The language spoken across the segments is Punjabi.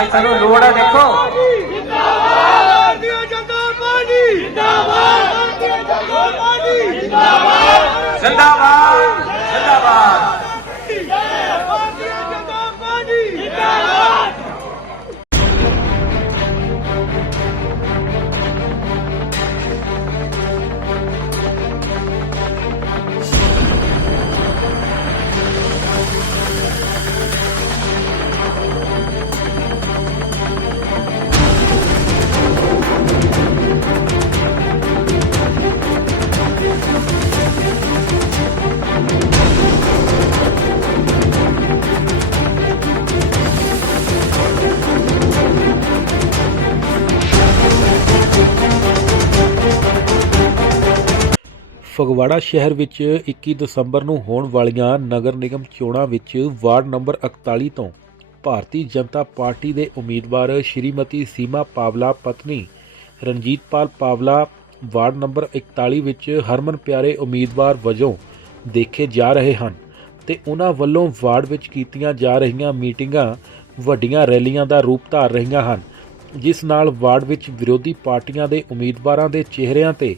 ਅੱਜ ਸਾਨੂੰ ਲੋੜ ਹੈ ਦੇਖੋ। ਜਿੰਦਾਬਾਦ ਜਨਤਾ ਪਾਰਟੀ ਜਿੰਦਾਬਾਦ ਜ਼ਿੰਦਾਬਾਦ ਜ਼ਿੰਦਾਬਾਦ। ਫਗਵਾੜਾ ਸ਼ਹਿਰ ਵਿੱਚ 21 ਦਸੰਬਰ ਨੂੰ ਹੋਣ ਵਾਲੀਆਂ ਨਗਰ ਨਿਗਮ ਚੋਣਾਂ ਵਿੱਚ ਵਾਰਡ ਨੰਬਰ 41 ਤੋਂ ਭਾਰਤੀ ਜਨਤਾ ਪਾਰਟੀ ਦੇ ਉਮੀਦਵਾਰ ਸ਼੍ਰੀਮਤੀ ਸੀਮਾ ਪਾਵਲਾ, ਪਤਨੀ ਰਣਜੀਤਪਾਲ ਪਾਵਲਾ, ਵਾਰਡ ਨੰਬਰ 41 ਵਿੱਚ ਹਰਮਨ ਪਿਆਰੇ ਉਮੀਦਵਾਰ ਵਜੋਂ ਦੇਖੇ ਜਾ ਰਹੇ ਹਨ ਤੇ ਉਹਨਾਂ ਵੱਲੋਂ ਵਾਰਡ ਵਿੱਚ ਕੀਤੀਆਂ ਜਾ ਰਹੀਆਂ ਮੀਟਿੰਗਾਂ ਵੱਡੀਆਂ ਰੈਲੀਆਂ ਦਾ ਰੂਪ ਧਾਰ ਰਹੀਆਂ ਹਨ, ਜਿਸ ਨਾਲ ਵਾਰਡ ਵਿੱਚ ਵਿਰੋਧੀ ਪਾਰਟੀਆਂ ਦੇ ਉਮੀਦਵਾਰਾਂ ਦੇ ਚਿਹਰਿਆਂ ਤੇ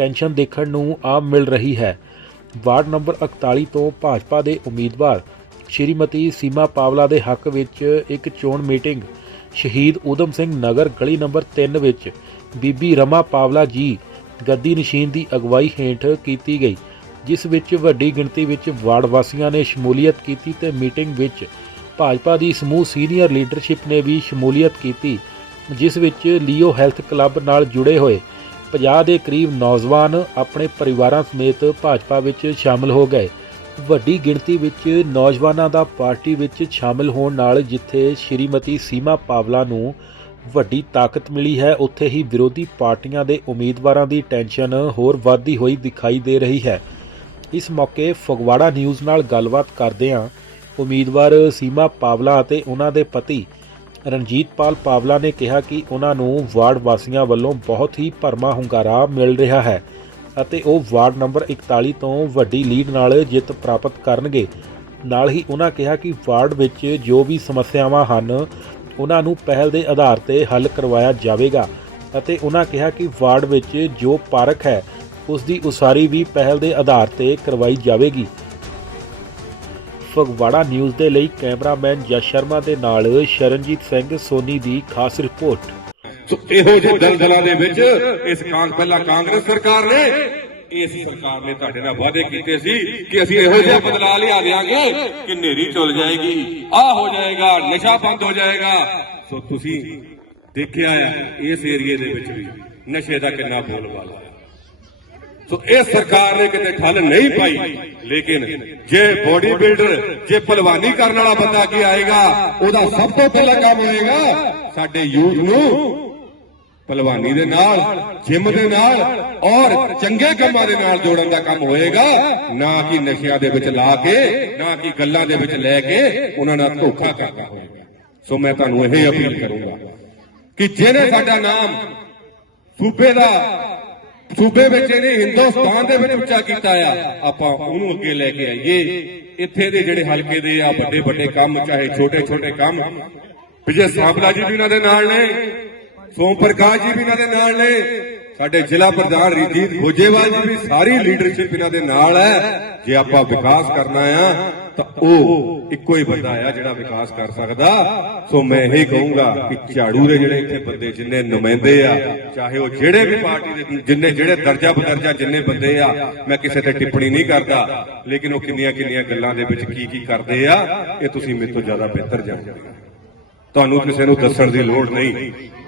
ਟੈਨਸ਼ਨ ਦੇਖਣ ਨੂੰ ਆਮ ਮਿਲ ਰਹੀ ਹੈ। ਵਾਰਡ ਨੰਬਰ 41 ਤੋਂ ਭਾਜਪਾ ਦੇ ਉਮੀਦਵਾਰ ਸ਼੍ਰੀਮਤੀ ਸੀਮਾ ਪਾਵਲਾ ਦੇ ਹੱਕ ਵਿੱਚ ਇੱਕ ਚੋਣ ਮੀਟਿੰਗ। ਸ਼ਹੀਦ ਊਧਮ ਸਿੰਘ ਨਗਰ ਗਲੀ ਨੰਬਰ 3 ਵਿੱਚ ਬੀਬੀ ਰਮਾ ਪਾਵਲਾ ਜੀ ਗੱਦੀ ਨਸ਼ੀਨ ਦੀ ਅਗਵਾਈ ਹੇਠ ਕੀਤੀ ਗਈ, ਜਿਸ ਵਿੱਚ ਵੱਡੀ ਗਿਣਤੀ ਵਿੱਚ ਵਾਰਡ ਵਾਸੀਆਂ ਨੇ ਸ਼ਮੂਲੀਅਤ ਕੀਤੀ ਤੇ ਮੀਟਿੰਗ ਵਿੱਚ ਭਾਜਪਾ ਦੀ ਸਮੂਹ ਸੀਨੀਅਰ ਲੀਡਰਸ਼ਿਪ ਨੇ ਵੀ ਸ਼ਮੂਲੀਅਤ ਕੀਤੀ, ਜਿਸ ਵਿੱਚ ਲੀਓ ਹੈਲਥ ਕਲੱਬ ਨਾਲ ਜੁੜੇ ਹੋਏ। 50 ਦੇ ਕਰੀਬ ਨੌਜਵਾਨ ਆਪਣੇ ਪਰਿਵਾਰਾਂ ਸਮੇਤ ਭਾਜਪਾ ਵਿੱਚ ਸ਼ਾਮਲ ਹੋ ਗਏ। ਵੱਡੀ ਗਿਣਤੀ ਵਿੱਚ ਨੌਜਵਾਨਾਂ ਦਾ ਪਾਰਟੀ ਵਿੱਚ ਸ਼ਾਮਲ ਹੋਣ ਨਾਲ ਜਿੱਥੇ ਸ਼੍ਰੀਮਤੀ ਸੀਮਾ ਪਾਵਲਾ ਨੂੰ ਵੱਡੀ ਤਾਕਤ ਮਿਲੀ ਹੈ, ਉੱਥੇ ਹੀ ਵਿਰੋਧੀ ਪਾਰਟੀਆਂ ਦੇ ਉਮੀਦਵਾਰਾਂ ਦੀ ਟੈਨਸ਼ਨ ਹੋਰ ਵਧਦੀ ਹੋਈ ਦਿਖਾਈ ਦੇ ਰਹੀ ਹੈ। ਇਸ ਮੌਕੇ ਫਗਵਾੜਾ ਨਿਊਜ਼ ਨਾਲ ਗੱਲਬਾਤ ਕਰਦਿਆਂ ਉਮੀਦਵਾਰ ਸੀਮਾ ਪਾਵਲਾ ਅਤੇ ਉਹਨਾਂ ਦੇ ਪਤੀ ਰਣਜੀਤਪਾਲ ਪਾਵਲਾ ਨੇ ਕਿਹਾ ਕਿ ਉਹਨਾਂ ਨੂੰ ਵਾਰਡ ਵਾਸੀਆਂ ਵੱਲੋਂ ਬਹੁਤ ਹੀ ਭਰਮਾ ਹੁੰਗਾਰਾ ਮਿਲ ਰਿਹਾ ਹੈ ਅਤੇ ਉਹ ਵਾਰਡ ਨੰਬਰ 41 ਤੋਂ ਵੱਡੀ ਲੀਡ ਨਾਲ ਜਿੱਤ ਪ੍ਰਾਪਤ ਕਰਨਗੇ। ਨਾਲ ਹੀ ਉਹਨਾਂ ਕਿਹਾ ਕਿ ਵਾਰਡ ਵਿੱਚ ਜੋ ਵੀ ਸਮੱਸਿਆਵਾਂ ਹਨ, ਉਹਨਾਂ ਨੂੰ ਪਹਿਲ ਦੇ ਆਧਾਰ ਤੇ ਹੱਲ ਕਰਵਾਇਆ ਜਾਵੇਗਾ ਅਤੇ ਉਹਨਾਂ ਕਿਹਾ ਕਿ ਵਾਰਡ ਵਿੱਚ ਜੋ ਪਾਰਕ ਹੈ ਉਸ ਦੀ ਉਸਾਰੀ ਵੀ ਪਹਿਲ ਦੇ ਆਧਾਰ ਤੇ ਕਰਵਾਈ ਜਾਵੇਗੀ। ਫਗਵਾੜਾ ਨਿਊਜ਼ ਦੇ ਲਈ ਕੈਮਰਾਮੈਨ ਜਸ ਸ਼ਰਮਾ ਦੇ ਨਾਲ ਸ਼ਰਨਜੀਤ ਸਿੰਘ ਸੋਨੀ ਦੀ ਖਾਸ ਰਿਪੋਰਟ। ਸੋ ਇਹੋ ਜਿਹੇ ਦਲਦਲਾਂ ਦੇ ਵਿੱਚ ਇਸ ਕਾਂ ਪਹਿਲਾਂ ਕਾਂਗਰਸ ਸਰਕਾਰ ਨੇ, ਇਸ ਸਰਕਾਰ ਨੇ ਤੁਹਾਡੇ ਨਾਲ ਵਾਅਦੇ ਕੀਤੇ ਸੀ ਕਿ ਅਸੀਂ ਇਹੋ ਜਿਹਾ ਬਦਲਾਅ ਲਿਆ ਦੇਾਂਗੇ ਕਿ ਨੇਰੀ ਚੁੱਲ ਜਾਏਗੀ ਆ ਹੋ ਜਾਏਗਾ, ਨਸ਼ਾ ਬੰਦ ਹੋ ਜਾਏਗਾ। ਸੋ ਤੁਸੀਂ ਦੇਖਿਆ ਹੈ ਇਸ ਏਰੀਏ ਦੇ ਵਿੱਚ ਵੀ ਨਸ਼ੇ ਦਾ ਕਿੰਨਾ ਬੋਲਬਾਲਾ ਸੋ ਇਹ ਸਰਕਾਰ ਨੇ ਕਿਤੇ ਠੱਲ ਨਹੀਂ ਪਾਈ। ਲੇਕਿਨ ਜੇ ਬੋਡੀ ਬਿਲਡਰ ਜੇ ਪਹਿਲਵਾਨੀ ਕਰਨ ਵਾਲਾ ਬੰਦਾ ਕੀ ਆਏਗਾ, ਉਹਦਾ ਸਭ ਤੋਂ ਪਹਿਲਾ ਕੰਮ ਹੋਏਗਾ ਸਾਡੇ ਯੂਥ ਨੂੰ ਪਹਿਲਵਾਨੀ ਦੇ ਨਾਲ, ਜਿਮ ਦੇ ਨਾਲ ਔਰ ਚੰਗੇ ਕੰਮਾਂ ਦੇ ਨਾਲ ਜੋੜਨ ਦਾ ਕੰਮ ਹੋਏਗਾ। ਨਾ ਕਿ ਨਸ਼ਿਆਂ ਦੇ ਵਿੱਚ ਲਾ ਕੇ, ਨਾ ਕਿ ਗੱਲਾਂ ਦੇ ਵਿੱਚ ਲੈ ਕੇ ਉਹਨਾਂ ਨਾਲ ਧੋਖਾ ਕਰਦਾ ਹੋਏਗਾ। ਸੋ ਮੈਂ ਤੁਹਾਨੂੰ ਇਹ ਅਪੀਲ ਕਰੂੰਗਾ ਕਿ ਜਿਹਨੇ ਸਾਡਾ ਨਾਮ ਸੂਬੇ ਦਾ ਸੂਬੇ ਵਿੱਚ ਇਹਨੇ ਹਿੰਦੁਸਤਾਨ ਦੇ ਵਿੱਚ ਉੱਚਾ ਕੀਤਾ ਆ। ਆਪਾਂ ਉਹਨੂੰ ਅੱਗੇ ਲੈ ਕੇ ਆਈਏ। ਇੱਥੇ ਦੇ ਜਿਹੜੇ ਹਲਕੇ ਦੇ ਆ ਵੱਡੇ ਵੱਡੇ ਕੰਮ, ਚਾਹੇ ਛੋਟੇ ਛੋਟੇ ਕੰਮ। ਵਿਜੇ ਸਾਂਪਲਾ ਜੀ ਵੀ ਇਹਨਾਂ ਦੇ ਨਾਲ ਨੇ। ਸੋਮ ਪ੍ਰਕਾਸ਼ ਜੀ ਵੀ ਇਹਨਾਂ ਦੇ ਨਾਲ ਨੇ। ਸਾਡੇ ਜ਼ਿਲ੍ਹਾ ਪ੍ਰਧਾਨ ਰਜੀਤ ਗੋਜੇਵਾਲ ਜੀ ਵੀ ਸਾਰੀ ਲੀਡਰਸ਼ਿਪ ਇਹਨਾਂ ਦੇ ਨਾਲ ਹੈ। ਜੇ ਆਪਾਂ ਵਿਕਾਸ ਕਰਨਾ ਆ, ਤਾਂ ਉਹ ਇੱਕੋ ਹੀ ਬੰਦਾ ਆ ਜਿਹੜਾ ਵਿਕਾਸ ਕਰ ਸਕਦਾ। ਸੋ ਮੈਂ ਇਹ ਕਹੂੰਗਾ ਕਿ ਝਾੜੂ ਦੇ ਜਿਹੜੇ ਇੱਥੇ ਬੰਦੇ ਜਿੰਨੇ ਨੁਮਾਇੰਦੇ ਆ, ਚਾਹੇ ਉਹ ਜਿਹੜੇ ਵੀ ਪਾਰਟੀ ਦੇ ਜਿੰਨੇ ਜਿਹੜੇ ਦਰਜਾ ਬਦਰਜਾ ਜਿੰਨੇ ਬੰਦੇ ਆ, ਮੈਂ ਕਿਸੇ ਤੇ ਟਿੱਪਣੀ ਨਹੀਂ ਕਰਦਾ। ਲੇਕਿਨ ਉਹ ਕਿੰਨੀਆਂ ਕਿੰਨੀਆਂ ਗੱਲਾਂ ਦੇ ਵਿੱਚ ਕੀ ਕੀ ਕਰਦੇ ਆ, ਇਹ ਤੁਸੀਂ ਮੇਰੇ ਤੋਂ ਜ਼ਿਆਦਾ ਬਿਹਤਰ ਜਾਣਦੇ ਹੋ। ਤੁਹਾਨੂੰ ਕਿਸੇ ਨੂੰ ਦੱਸਣ ਦੀ ਲੋੜ ਨਹੀਂ।